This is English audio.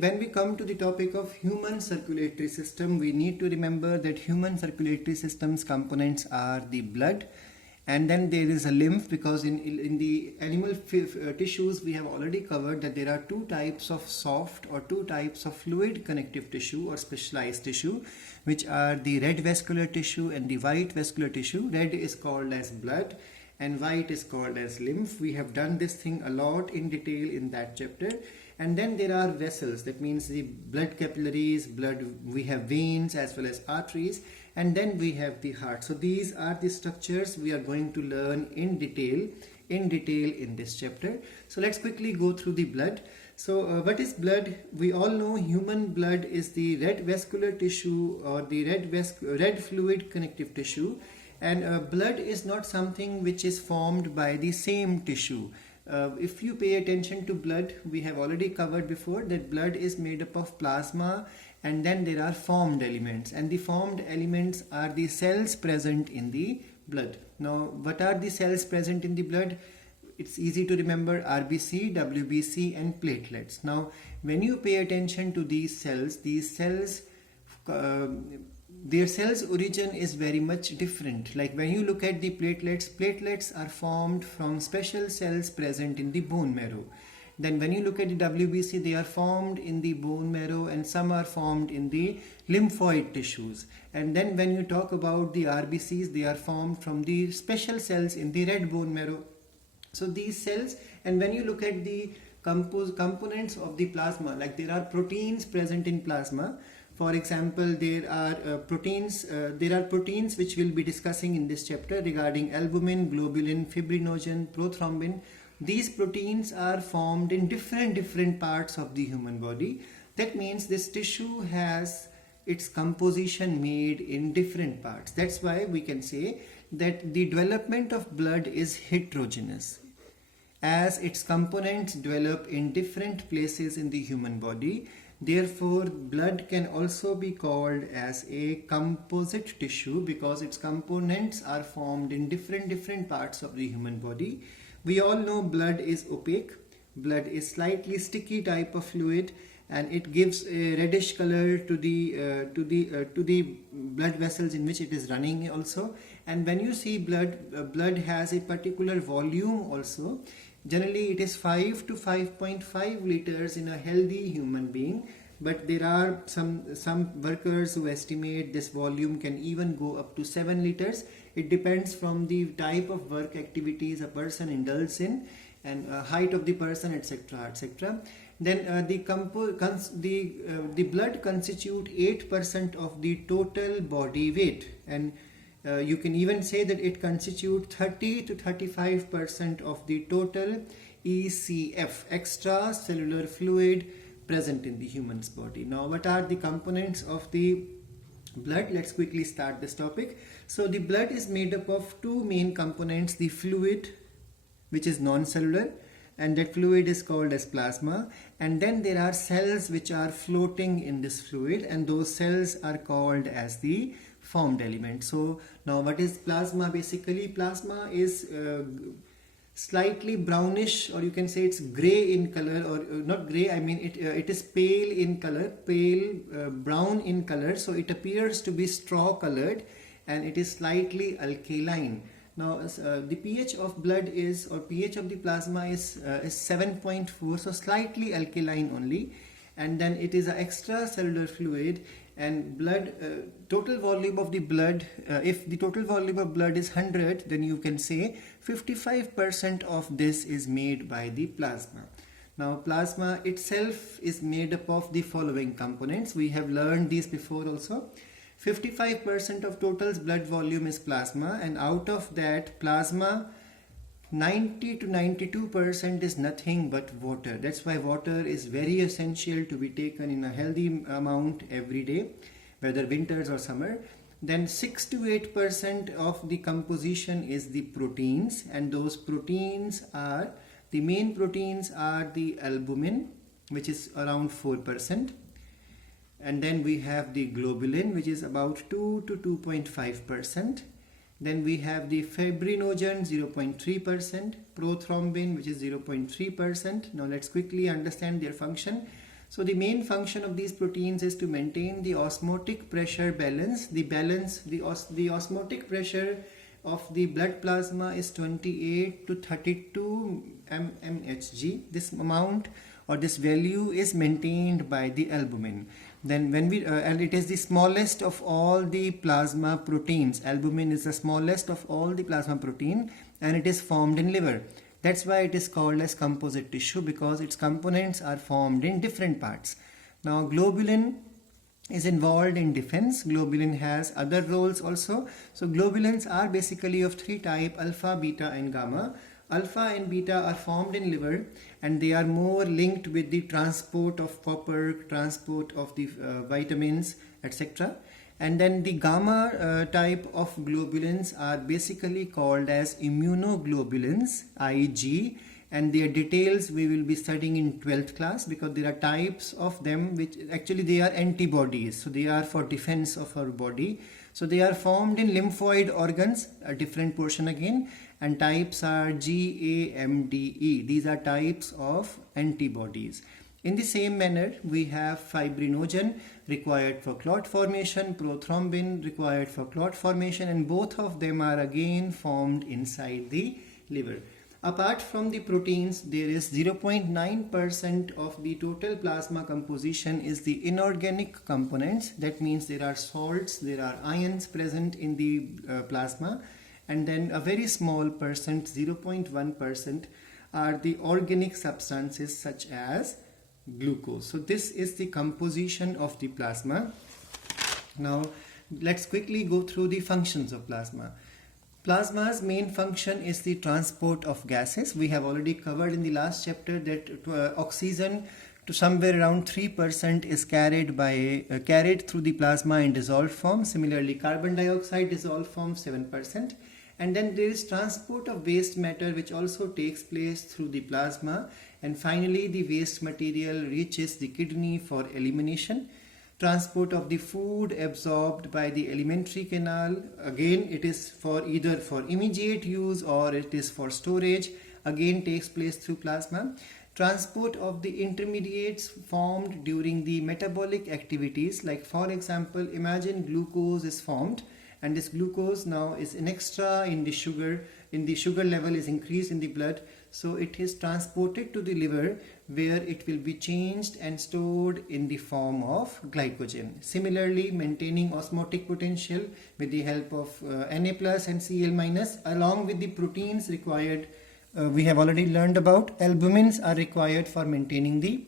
when we come to the topic of human circulatory system, we need to remember that human circulatory system's components are the blood, and then there is a lymph, because in the animal tissues we have already covered that there are two types of soft or two types of fluid connective tissue or specialized tissue, which are the red vascular tissue and the white vascular tissue. Red is called as blood and white is called as lymph. We have done this thing a lot in detail in that chapter. And then there are vessels, that means the blood capillaries, we have veins as well as arteries, and then we have the heart. So these are the structures we are going to learn in detail in this chapter. So let's quickly go through the blood. So what is blood? We all know human blood is the red vascular tissue or the red fluid connective tissue, and blood is not something which is formed by the same tissue. If you pay attention to blood, we have already covered before that blood is made up of plasma, and then there are formed elements, and the formed elements are the cells present in the blood. Now, what are the cells present in the blood? It's easy to remember: RBC, WBC and platelets. Now, when you pay attention to these cells, their cell's origin is very much different. Like when you look at the platelets are formed from special cells present in the bone marrow. Then when you look at the WBC, they are formed in the bone marrow, and some are formed in the lymphoid tissues. And then when you talk about the RBCs, they are formed from the special cells in the red bone marrow. So these cells, and when you look at the components of the plasma, like there are proteins present in plasma. For example, there are proteins which we'll be discussing in this chapter regarding albumin, globulin, fibrinogen, prothrombin. These proteins are formed in different parts of the human body. That means this tissue has its composition made in different parts. That's why we can say that the development of blood is heterogeneous, as its components develop in different places in the human body. Therefore, blood can also be called as a composite tissue because its components are formed in different parts of the human body. We all know blood is opaque. Blood is slightly sticky type of fluid, and it gives a reddish color to the blood vessels in which it is running also. And when you see blood has a particular volume also. Generally, it is 5 to 5.5 liters in a healthy human being, but there are some workers who estimate this volume can even go up to 7 liters. It depends from the type of work activities a person indulges in, and height of the person, etc., etc. Then the blood constitute 8% of the total body weight, and you can even say that it constitutes 30 to 35% of the total ECF, extracellular fluid, present in the human's body. Now, what are the components of the blood? Let's quickly start this topic. So the blood is made up of two main components: the fluid, which is non-cellular, and that fluid is called as plasma, and then there are cells which are floating in this fluid, and those cells are called as the formed element. So now, what is plasma? Basically, plasma is slightly brownish, or you can say it's gray in color, or not gray, I mean it is pale in color, brown in color. So it appears to be straw colored, and it is slightly alkaline. Now, the pH of blood is, or pH of the plasma is 7.4, so slightly alkaline only. And then it is an extracellular fluid, and blood, total volume of the blood, if the total volume of blood is 100, then you can say 55% of this is made by the plasma. Now, plasma itself is made up of the following components. We have learned these before also. 55% of total blood volume is plasma, and out of that plasma, 90 to 92% is nothing but water. That's why water is very essential to be taken in a healthy amount every day, whether winters or summer. Then 6 to 8% of the composition is the proteins, and those proteins are, the main proteins are the albumin, which is around 4%. And then we have the globulin, which is about 2 to 2.5%. Then we have the fibrinogen, 0.3%, prothrombin, which is 0.3%. Now let's quickly understand their function. So the main function of these proteins is to maintain the osmotic pressure balance. The osmotic pressure of the blood plasma is 28 to 32 mmHg. This amount or this value is maintained by the albumin. Then when we and it is the smallest of all the plasma proteins. Albumin is the smallest of all the plasma protein, and it is formed in liver. That's why it is called as composite tissue, because its components are formed in different parts. Now globulin is involved in defense. Globulin has other roles also. So globulins are basically of three types: alpha, beta and gamma. Alpha and beta are formed in liver, and they are more linked with the transport of copper, transport of the vitamins, etc. And then the gamma type of globulins are basically called as immunoglobulins, Ig, and their details we will be studying in 12th class, because there are types of them which actually they are antibodies, so they are for defense of our body. So they are formed in lymphoid organs, a different portion again, and types are G, A, M, D, E. These are types of antibodies. In the same manner, we have fibrinogen required for clot formation, prothrombin required for clot formation, and both of them are again formed inside the liver. Apart from the proteins, there is 0.9% of the total plasma composition is the inorganic components. That means there are salts, there are ions present in the plasma, and then a very small percent, 0.1%, are the organic substances such as glucose. So this is the composition of the plasma. Now let's quickly go through the functions of plasma. Plasma's main function is the transport of gases. We have already covered in the last chapter that oxygen to somewhere around 3% is carried through the plasma in dissolved form. Similarly, carbon dioxide dissolved form 7%. And then there is transport of waste matter, which also takes place through the plasma. And finally, the waste material reaches the kidney for elimination. Transport of the food absorbed by the alimentary canal, again it is for either for immediate use or it is for storage, again takes place through plasma. Transport of the intermediates formed during the metabolic activities, like for example, imagine glucose is formed, and this glucose now is an extra in the sugar level is increased in the blood, so it is transported to the liver, where it will be changed and stored in the form of glycogen. Similarly, maintaining osmotic potential with the help of Na plus and Cl minus, along with the proteins required, we have already learned about. Albumins are required for maintaining the